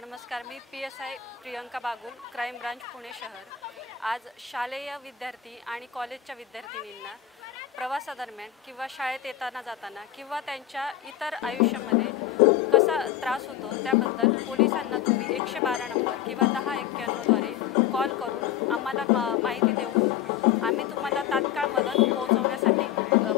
नमस्कार, मी PSI Priyanka Bagul, crime branch Pune शहर। आज शालेय विद्यार्थी आणि कॉलेजच्या विद्यार्थिनींना प्रवासादरम्यान किंवा शाळेत येताना जाताना किंवा त्यांच्या इतर आयुष्यामध्ये कसा त्रास होतो त्याबद्दल पोलिसांना तुम्ही 112 नंबर किंवा 1091 द्वारे कॉल करून आम्हाला माहिती देऊन आम्ही तुम्हाला तात्काळ मदत पोहोचवण्यासाठी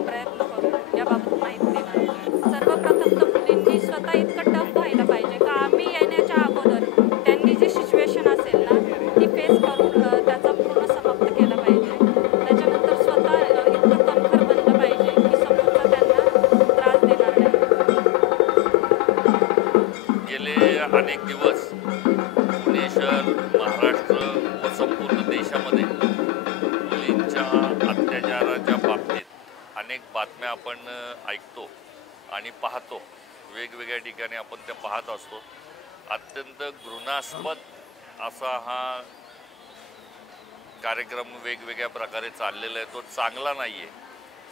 प्रयत्न करू याबाबत माहिती देणार। सर्वप्रथम तर मुलींनी स्वतः इतकं टफ व्हायला पाहिजे का आम्ही येण्याच्या अगोदर त्यांनी जी सिच्युएशन असेल ना ती फेस करून त्याचा पूर्ण समाप्त केला पाहिजे। त्याच्यानंतर स्वतः इतकं कणखर बनलं पाहिजे की समोरचा त्यांना त्रास देणार नाही। गेले अनेक दिवस पुणे शहर, महाराष्ट्र व संपूर्ण देशामध्ये मुलींच्या अत्याचाराच्या बाबतीत अनेक बातम्या आपण ऐकतो आणि पाहतो। वेगवेगळ्या ठिकाणी आपण त्या पाहत असतो। अत्यंत घृणास्पद असा हा कार्यक्रम वेगवेगळ्या प्रकारे चाललेला आहे, तो चांगला नाही आहे।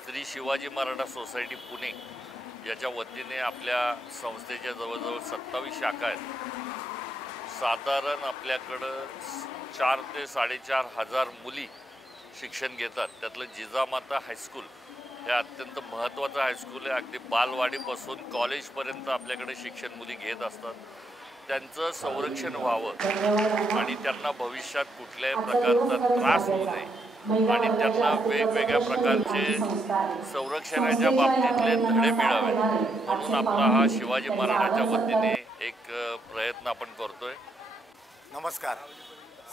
श्री शिवाजी मराठा सोसायटी पुणे याच्या वतीने आपल्या संस्थेच्या जवळजवळ 27 शाखा आहेत। साधारण आपल्याकडं 4 ते 4.5 हजार मुली शिक्षण घेतात। त्यातलं जिजामाता हायस्कूल हे अत्यंत महत्त्वाचं हायस्कूल आहे। अगदी बालवाडीपासून कॉलेजपर्यंत आपल्याकडे शिक्षण मुली घेत असतात। त्यांचं संरक्षण व्हावं आणि त्यांना भविष्यात कुठल्याही प्रकारचा त्रास होऊ नये आणि त्यांना वेगवेगळ्या प्रकारचे संरक्षणाच्या बाबतीतले धडे मिळावे म्हणून आपला हा शिवाजी महाराजांच्या वतीने एक प्रयत्न आपण करतोय। नमस्कार।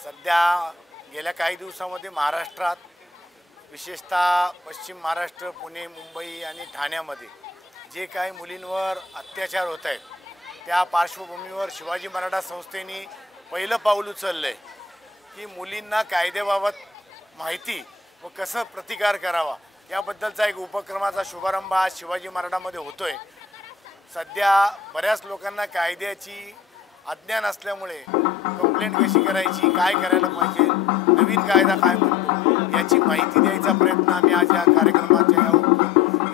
सध्या गेल्या काही दिवसामध्ये महाराष्ट्रात विशेषतः पश्चिम महाराष्ट्र, पुणे, मुंबई आणि ठाण्यामध्ये जे काही मुलींवर अत्याचार होत आहेत त्या पार्श्वभूमीवर शिवाजी मराठा संस्थेने पहिलं पाऊल उचललं आहे की मुलींना कायद्याबाबत माहिती व कसं प्रतिकार करावा याबद्दलचा एक उपक्रमाचा शुभारंभ आज शिवाजी मराठामध्ये होतो आहे। सध्या बऱ्याच लोकांना कायद्याची अज्ञान असल्यामुळे कंप्लेंट कशी करायची, काय करायला पाहिजे, नवीन कायदा काय म्हणतो याची माहिती द्यायचा प्रयत्न आम्ही आज या कार्यक्रमाच्या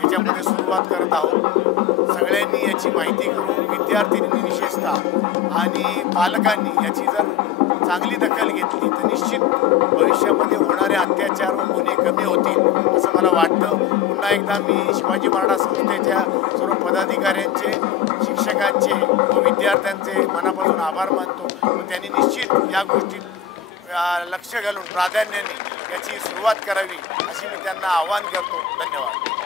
याच्यामध्ये सुरुवात करत आहोत। सगळ्यांनी याची माहिती करून विद्यार्थिनींनी विशेषतः आणि पालकांनी याची जर चांगली दखल घेतली तर निश्चित भविष्यामध्ये होणारे अत्याचार व गुन्हे कमी होतील असं मला वाटतं। पुन्हा एकदा मी शिवाजी मराठा संस्थेच्या सर्व पदाधिकाऱ्यांचे, शिक्षकांचे व विद्यार्थ्यांचे मनापासून आभार मानतो व त्यांनी निश्चित या गोष्टीत लक्ष घालून प्राधान्याने याची सुरुवात करावी अशी मी त्यांना आवाहन करतो। धन्यवाद।